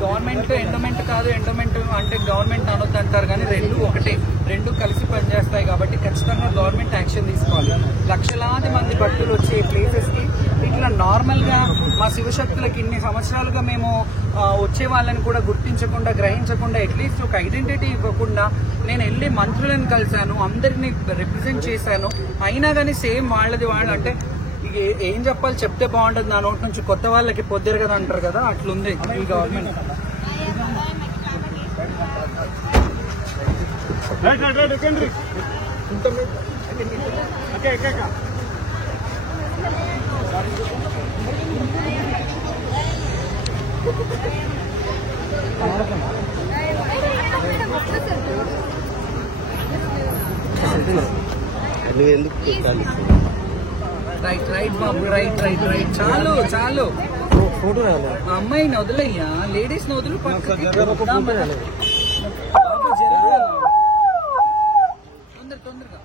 Government endowment కాదు, endowment అంటే government అనొద్దు అంటారు కానీ రెండు ఒకటే, రెండు కలిసి పనిచేస్తాయి కాబట్టి ఖచ్చితంగా గవర్నమెంట్ యాక్షన్ తీసుకోవాలి. లక్షలాది మంది భక్తులు వచ్చే ప్లేసెస్ కి ఇట్లా నార్మల్ గా మా శివశక్తులకి ఇన్ని సంవత్సరాలుగా మేము వచ్చే వాళ్ళని కూడా గుర్తించకుండా, గ్రహించకుండా, అట్లీస్ట్ ఒక ఐడెంటిటీ ఇవ్వకుండా నేను వెళ్ళి మంత్రులను కలిశాను, అందరినీ రిప్రజెంట్ చేశాను. అయినా కానీ సేమ్ వాళ్ళది వాళ్ళు అంటే ఏం చెప్పాలి, చెప్తే బాగుంటుంది, నా నోటి నుంచి కొత్త వాళ్ళకి పొద్దురు కదా అంటారు కదా, అట్లుంది ఈ గవర్నమెంట్. రైట్ రైట్ బాబు, రైట్ రైట్ రైట్, చాలు చాలు. అమ్మాయిని వదిలయ్యా, లేడీస్ ని వదులు. తొందరగా